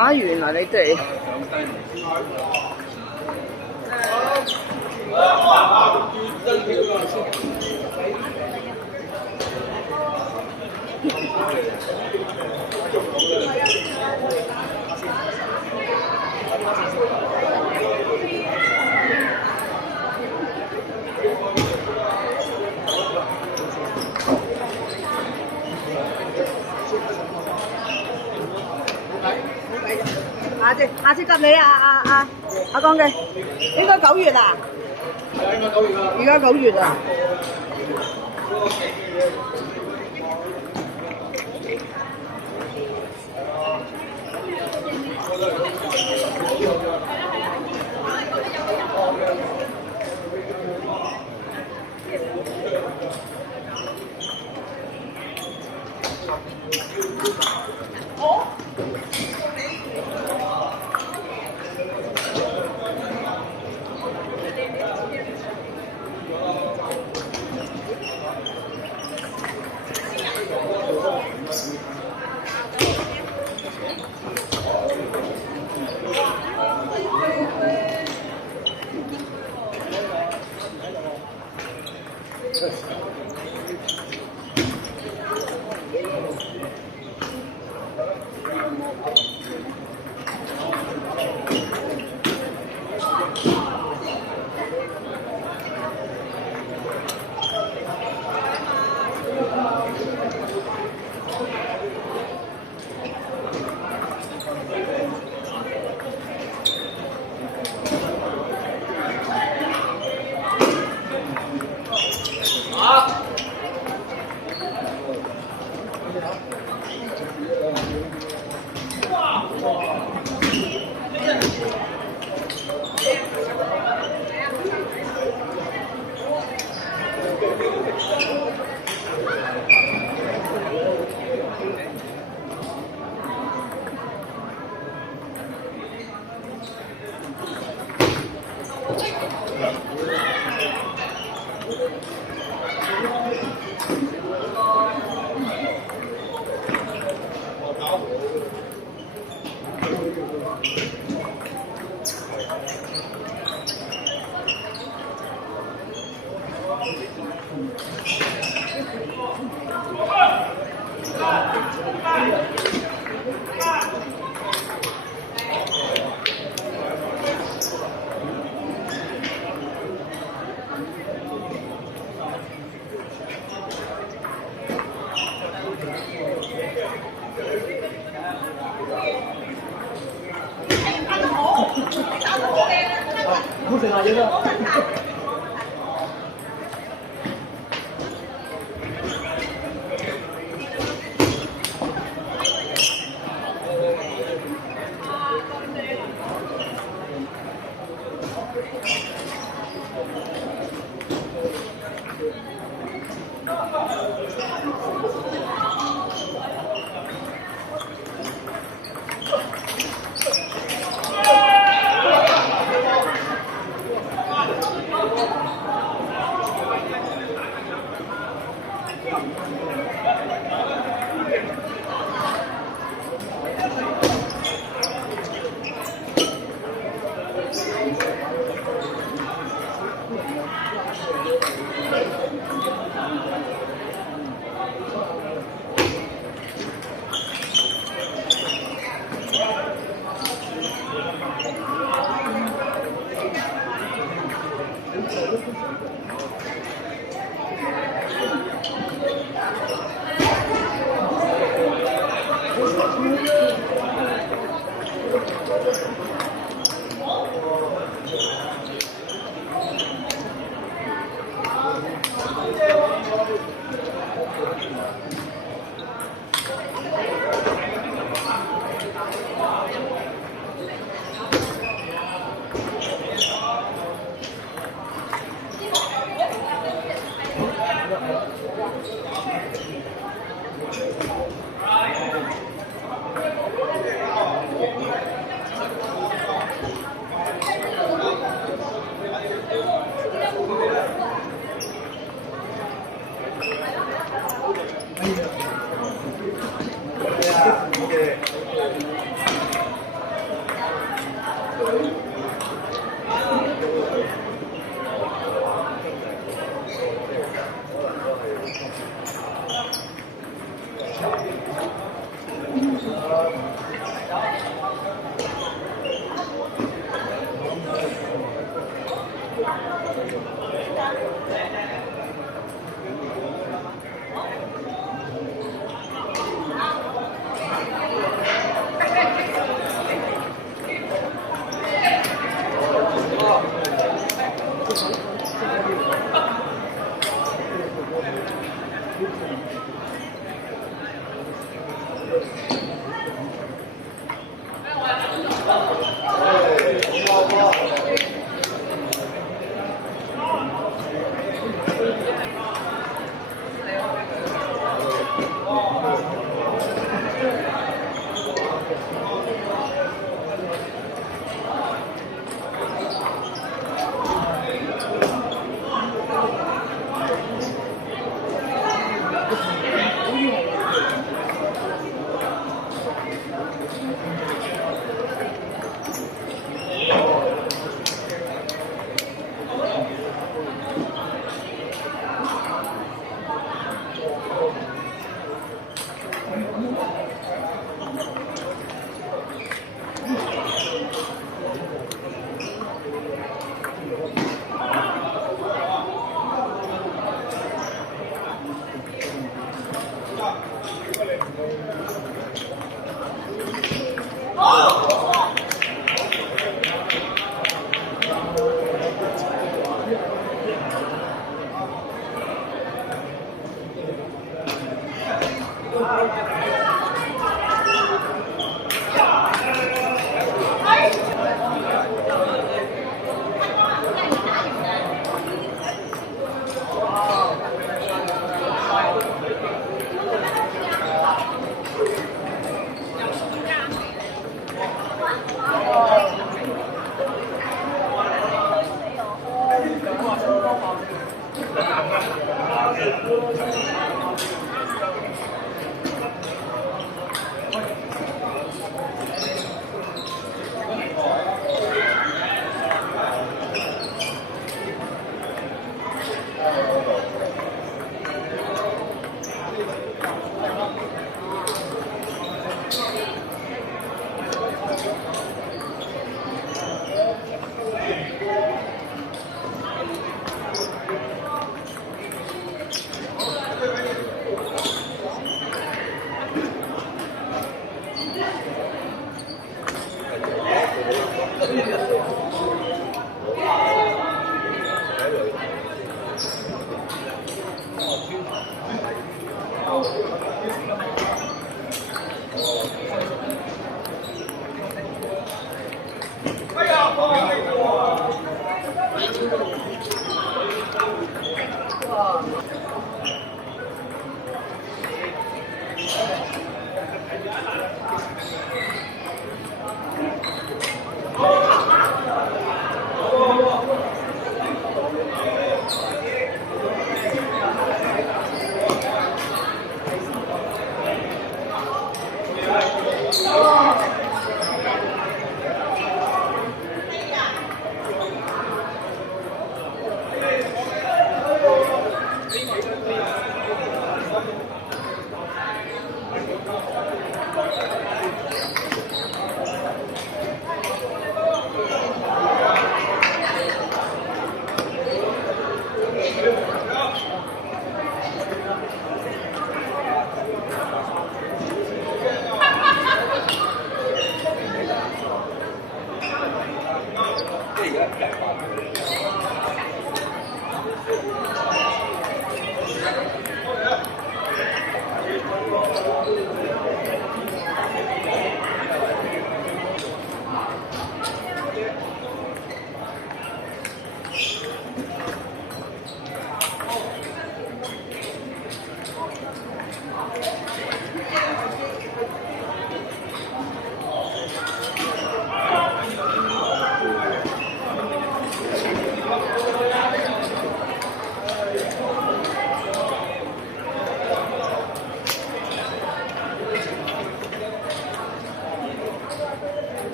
打完啦，你哋。下次答你阿江記，應該9月啊？應該9月啦。而家9月啊。冇食下嘢啦。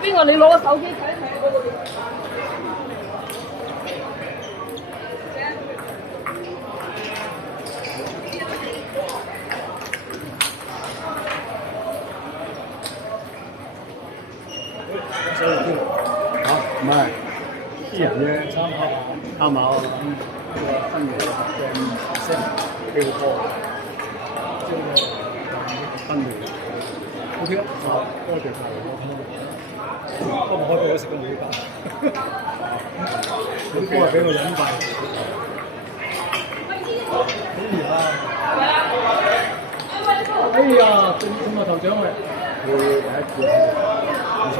邊個？你攞個手機睇睇嗰個。好，唔係啲人嘅參考呢個新嘅聲幾好多，即係新嘅。OK 啦，多謝晒你。不過我俾我食個尾巴，你都係俾我飲飯。哎呀，中個頭獎啊！佢第一次唔錯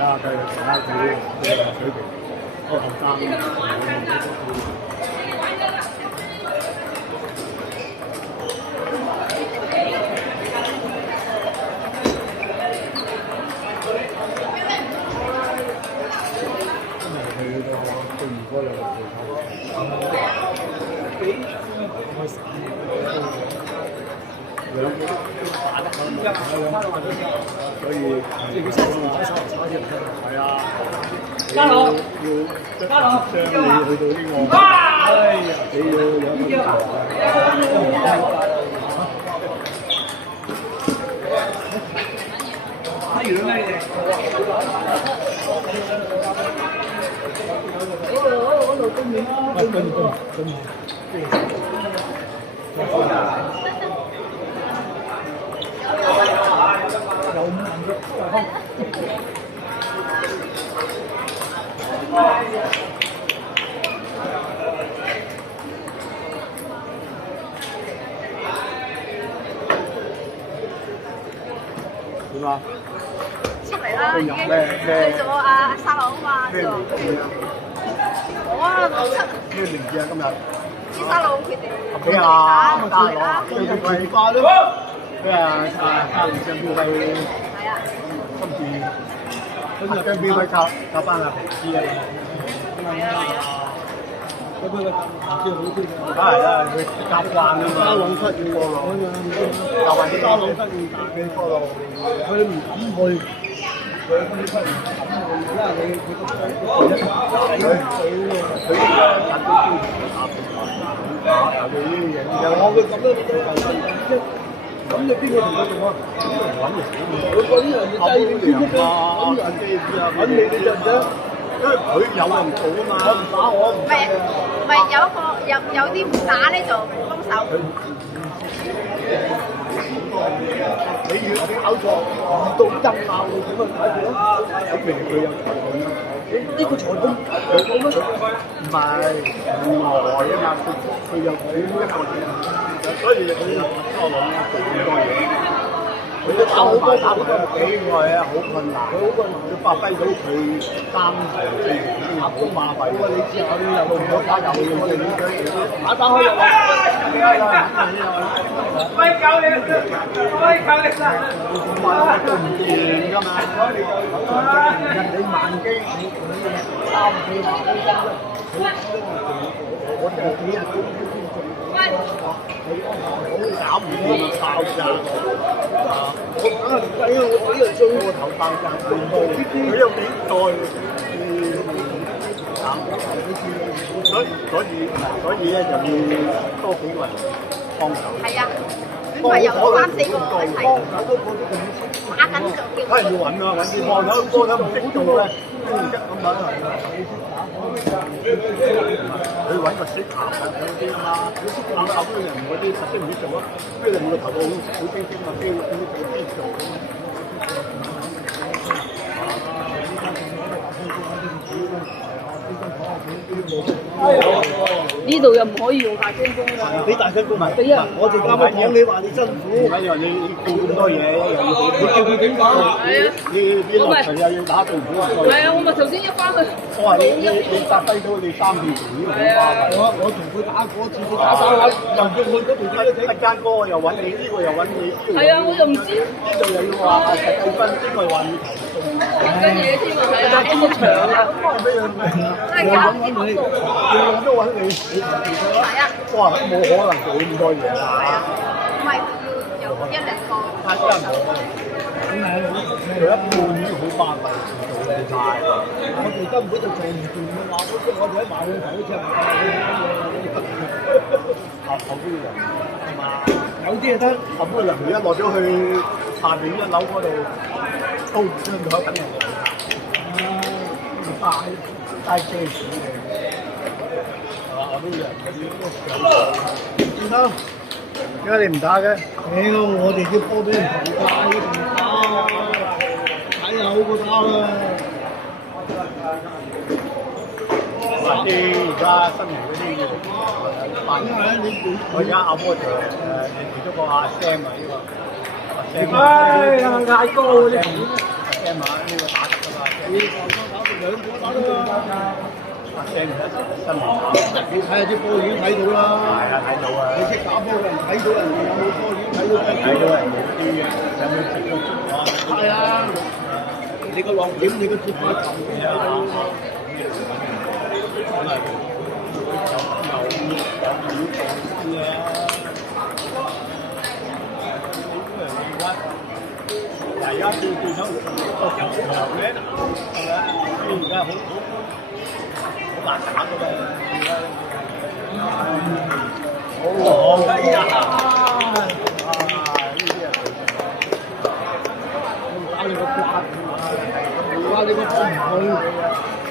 啊，睇下佢水平，後生。所以即係佢收啊，收差啲人出嚟，係啊，加油！要加油！將你去到呢個，哎呀，你要有咁嘅打完咩嘢？點啊？出嚟啦，已經去咗阿沙朗嘛，就我啊出咩名字啊？今日啲沙朗決定俾阿打沙啦，朗，佢哋化咯。俾阿沙連上邊去係啊，今次，跟住跟邊去靠翻阿平斯啊！咁佢唔知好啲梗係啦，佢習慣啊嘛。沙朗出要過路啊嘛，就係啲沙朗出要打幾過路，佢唔敢去。佢今次出唔敢去，因為佢個佢應該打到標打佢呢啲嘢，其實我會咁樣咁你邊個同佢做啊？揾人佢嗰啲人要低啲啊，揾人哋啊，揾你就唔得。因為佢有人做啊嘛，我唔打我唔打。唔係有啲唔打咧就幫手。你搞錯，遇到爭拗你點樣解決啊？咁明佢有裁判啦。呢個裁判裁判咩？唔係戶外啊嘛，佢有佢一個嘢，所以佢沙朗做咁多嘢。佢都打好多打幾耐啊，好困難。佢好困難，佢發揮到佢3場4場好馬閉。你知我啲又用咗打又用咗佢打開又喂，教你，喂，教你啦！都唔掂㗎嘛，人哋萬機，你3、4萬都得，我哋幾日都搞唔掂爆炸啊！我梗係唔計啊！我呢度追我頭爆炸，佢有幾代所以咧就要多幾個人幫手。係啊，本來有3、4個一齊打緊就叫。梗係要揾啦，揾啲幫手，幫手唔識做咧，咁揾佢揾個識行嗰啲啊嘛，佢識行口嘅人嗰啲實識唔識做啊？跟住你個頭腦好清晰嘛，機會點做？呢度又唔可以用大聲公㗎，俾大聲公咪？俾啊！我哋啱啱講你話你辛苦，唔緊要，你做咁多嘢，又要你叫佢點講？係啊，你落場又要打對付。係啊，我咪頭先一翻去。我話你發揮到你3條條好巴閉。我同佢打嗰次，佢打又叫佢嗰條一間哥又揾你，呢個又揾你。係啊，我就唔知。呢度又要話計分，呢個話要投訴。跟嘢添啊，係啊，咁個場啊，俾佢揾你，樣樣都揾你。係啊。哇！冇可能做咁多嘢啦。係啊，唔係要有1、2個。太真係做一半已經好巴閉，做曬。我哋根本就做唔掂嘅話，我哋喺埋去頭好似後邊人係嘛？有啲嘢得，後邊人一落咗去下邊1樓嗰度，操張台等人嚟。帶遮住你，係嘛？我都有人點解你唔打嘅？我哋啲波俾人投曬，唔打，睇下好過打啦。啲而家新嚟嗰啲我而家阿波就其中個阿 Sam 啊，呢個阿 Sam 太高嗰啲，Sam 啊呢個打得㗎嘛。阿 Sam 新嚟，你睇下啲波已經睇到啦。係啊，睇到啊。你識打波嘅人睇到人哋有冇波已經睇到人哋啲嘅，有冇接觸啊？係啊，你個落點，你個接法咁嘅啊。而家見到個球場咧，係咪？而家好難打㗎嘛！好哎呀！呢啲啊，打你個瓜，打你個波唔去，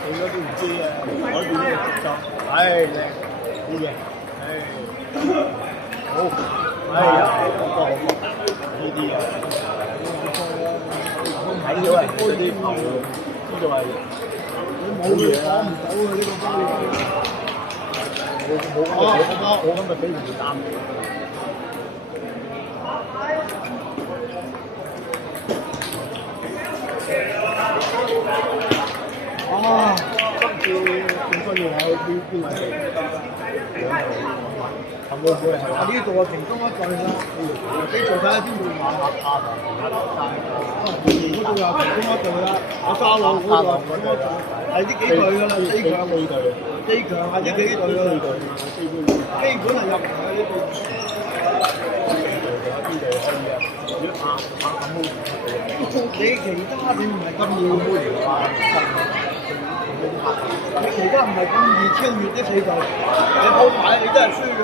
你嗰啲唔知啊，改變呢個節奏。唉，靚，好嘢，唉，好，哎呀，好多好多呢啲啊，睇咗人嗰啲頭，知道係冇嘢講唔到啊！呢個包我今日俾唔擔。啊！今次咁多嘢喺邊位？係冇會係啊？呢度啊，其中一隊啦。呢度睇下邊度馬下嗰度有其中一隊啦。我沙朗嗰度係呢幾隊㗎啦，四強四隊，四強係呢幾隊㗎啦。基本係入唔去呢隊。邊隊可以啊？如果打咁好，你其他你唔係咁易嚟啊？你其他唔係咁易超越啲四隊，你鋪牌你都係輸㗎。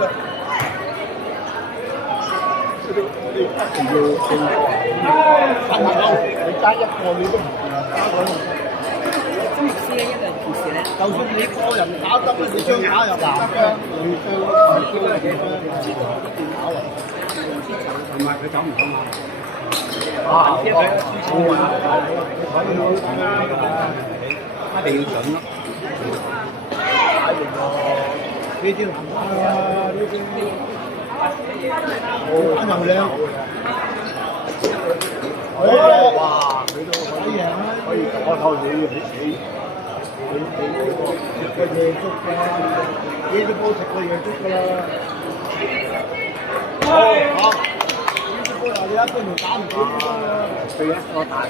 你一定要勝唔夠，你加一個你都唔掂，加佢。就算你個人打得，你雙打又難㗎，你打啊！同埋佢走唔走嘛？啊！一定要準咯。打完個呢啲難打啊！呢啲好又靚。哇！佢都可以我頭你起個夜粥㗎，呢啲波食個夜粥㗎啦。好。你一般人打唔到㗎，佢一個大個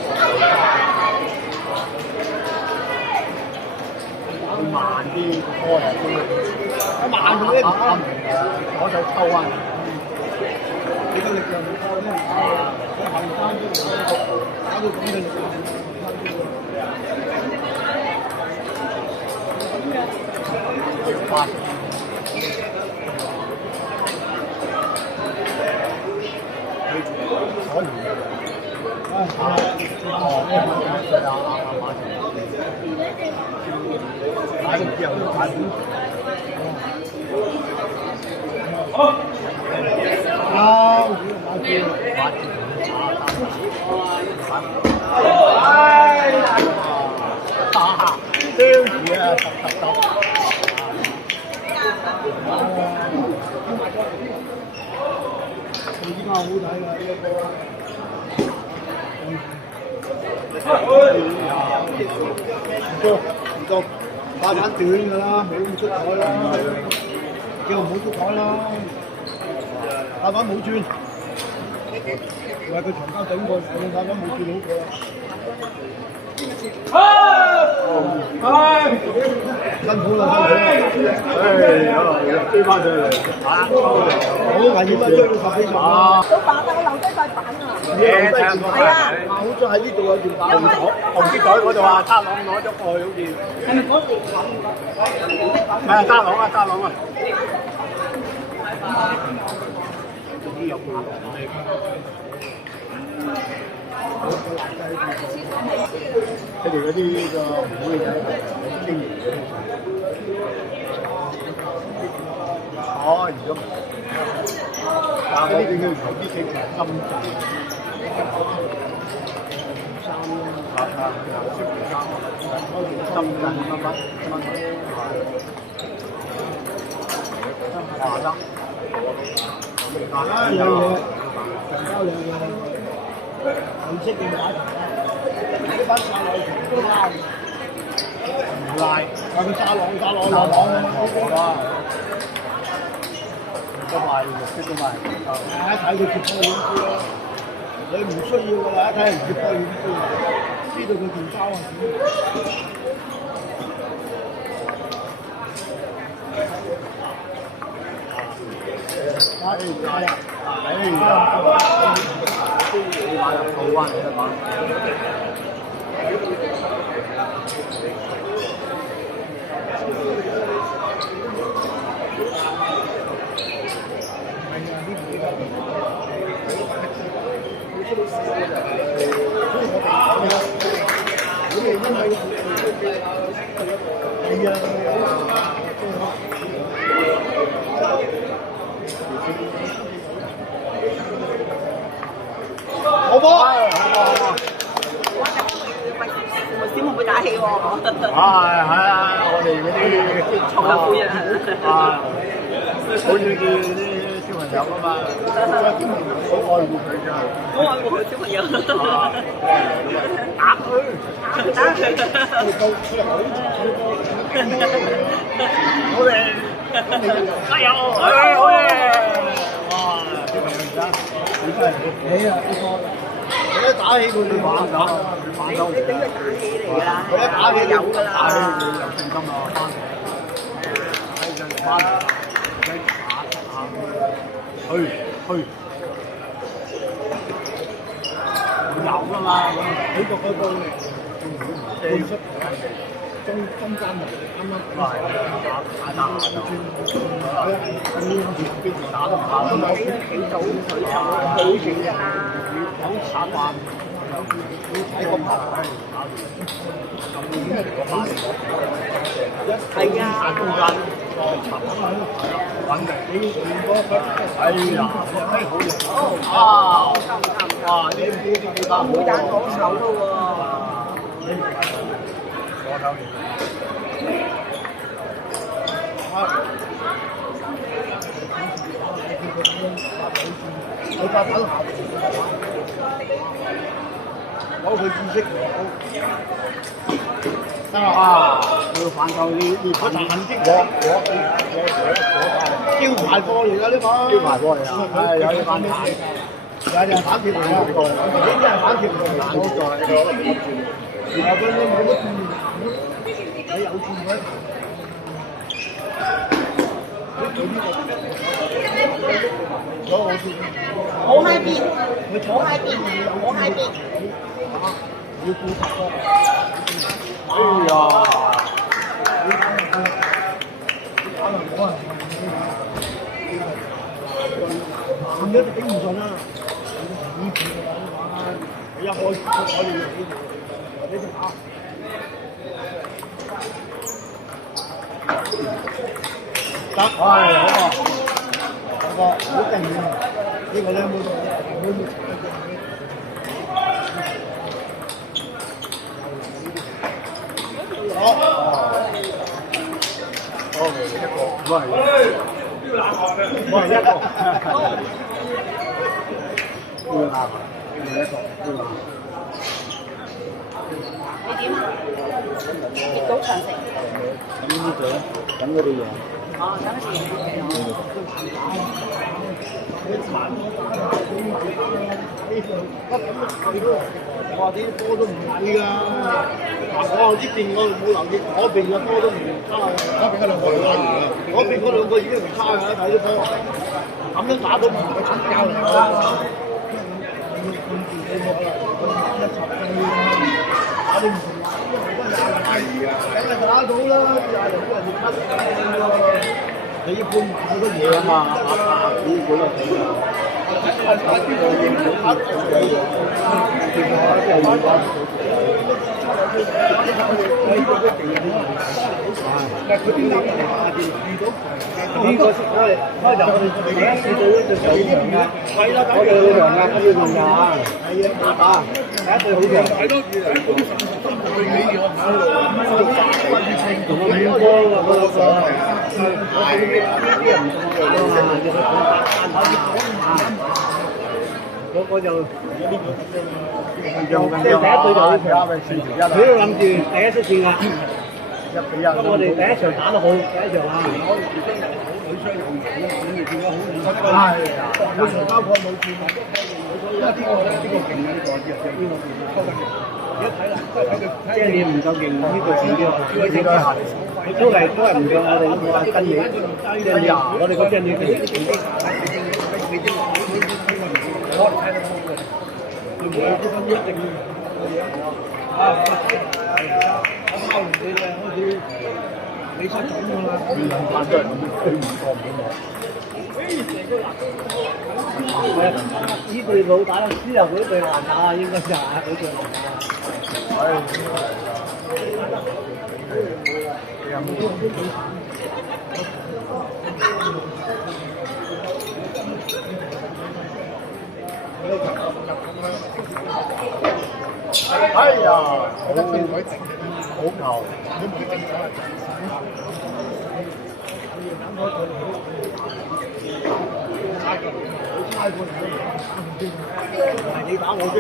打慢啲個波嚟先，慢咗咧啱我就抽翻。你個力量唔夠咧，你後生啲打到咁嘅力量，可以好睇啦呢一個。唔多，打板短㗎啦，冇咁出台啦，叫唔好出台啦，打板冇轉，唔係佢長交整過，打板冇轉好過。辛苦啦，追翻上嚟，好危險啊！追到10幾場啊！老闆啊，我留低塊板啊！係啊，好在喺呢度有條板紅色袋嗰度啊，沙朗攞咗過去好似。係咪嗰時講？係啊，沙朗啊，沙朗啊。總之有配佢哋嗰啲個唔會嘅經營嗰啲。哦，如果但係呢啲叫投資者其實深圳。深圳乜華德，有嘢，成交兩嘢，紅色嘅打呢班沙朗都拉，唔拉，係佢沙朗啦，都賣，綠色都賣，一睇佢接波點知咯。你唔需要㗎啦，一睇人接波點知道佢件包係點。哎呀！你買入套灣嚟得嘛？係啊！係啊！我哋嗰啲臭豆腐人啊，好似啲小朋友啊嘛，好愛護佢㗎。好愛護佢小朋友。打佢，好靚，加油！好嘢！哇！小朋友而家你真係你啊呢個，佢一打起佢就玩手，玩手。你俾佢打起嚟㗎啦，佢一打起有㗎啦。打起佢有信心啊！翻嚟，去，有㗎嘛？美國嗰個半出中間嚟，啱啱打都唔打得，起早佢就好遠㗎啦。好打慣，睇個拍係啊。中間穩定，哎呀，好嘢！啊，哇！呢打唔打左手咯喎。左手嚟。佢打到下，攞佢意識得啊！佢反手呢佢彈擊招牌貨嚟㗎呢個，招牌貨嚟啊！係有啲反彈，有啲反貼嚟啊！呢啲係反貼嚟嘅，冇錯呢個。係嗰啲冇乜注意，你有注意咩？我喺邊？我喺邊？我喺邊？要顧及個。哎呀！咁樣就頂唔順啦。你一開始就可以呢隻打。得，好啊！好勁啊！呢個咧冇你點啊？熱到長城。等嗰啲嘢。哦，等佢我話啲波都唔睇㗎，我呢邊我冇留意，嗰邊嘅波都唔差嘅，嗰邊嗰兩個打完啦，嗰邊嗰兩個已經唔差㗎，睇啲波，咁樣打都唔會出交嚟㗎。打啲唔同係啊，梗係打到啦，廿零個人你要判好多嘢啊嘛，估管啊佢啊。呢個識開就我哋第一次到呢就上場㗎，係啦，我哋去場㗎，要用㗎，係啊，第一隊好強，睇多次嚟，同我遠波㗎嗰個係啊，係呢啲人唔中意㗎嘛，要佢嗰個就即係第一隊就好強，佢都諗住第一出線啦。咁我哋第一場打得好，第一場啊！係每場交貨冇轉，因為呢個勁啊！呢個而家睇啦，即係你唔夠勁，呢個先叫應該係都係唔夠我哋嗰個跟嘢，即係我哋嗰陣嘢勁。你出咁㗎啦，翻咗嚟佢唔過唔到我。呢隊老打輸入嗰隊難打，應該就係嗰隊難打。哎呀，好好球，你打我先，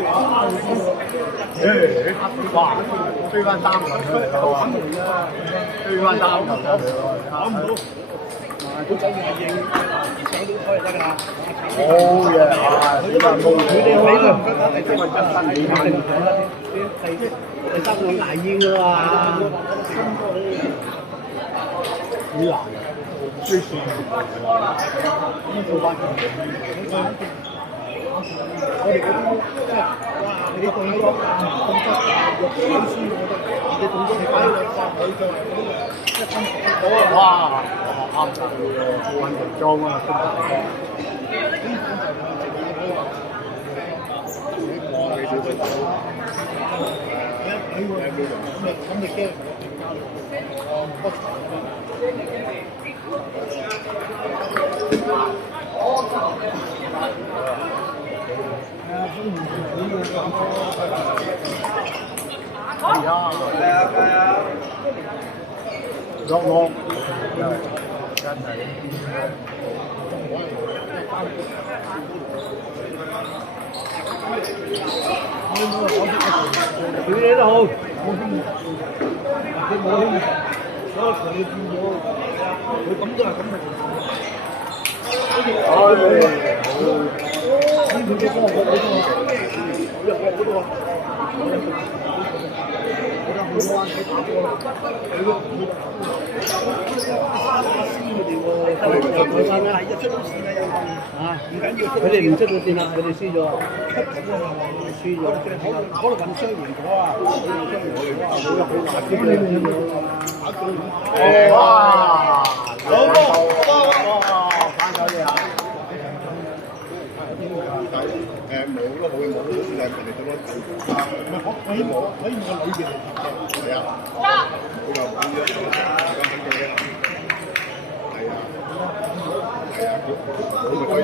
哇！追翻3球出嚟啦，追翻3球出嚟喎，打唔到。都走埋應，上到台就得㗎啦。好嘢啊！佢哋冇佢哋可以啦，你今日真係你慢第三個捱應㗎嘛。好難啊！追線做翻我哋嗰啲即係哇！你動作動作肉手先，我覺得你動作係擺落發佢就係嗰啲1分哇！啱晒嘅，運動裝啊，咁你驚？係啊，落落，真係。佢哋都好，佢冇興，所以佢變咗，佢咁都係咁嘅。佢哋唔出到線啦，佢哋輸咗。輸咗，可能運傷完咗啊！哇！反手嘢啊！冇咯，冇人哋咁樣睇。唔係可以冇裏邊係啊。佢又冇咗，咁肯定嘅。係啊，係啊，佢咪可以。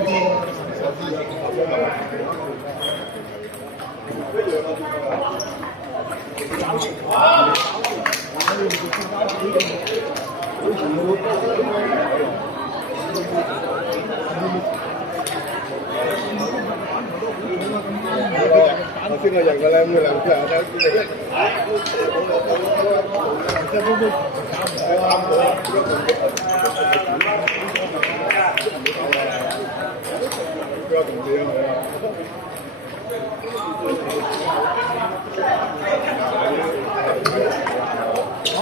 我先個人嘅咧，每兩隻有得，好。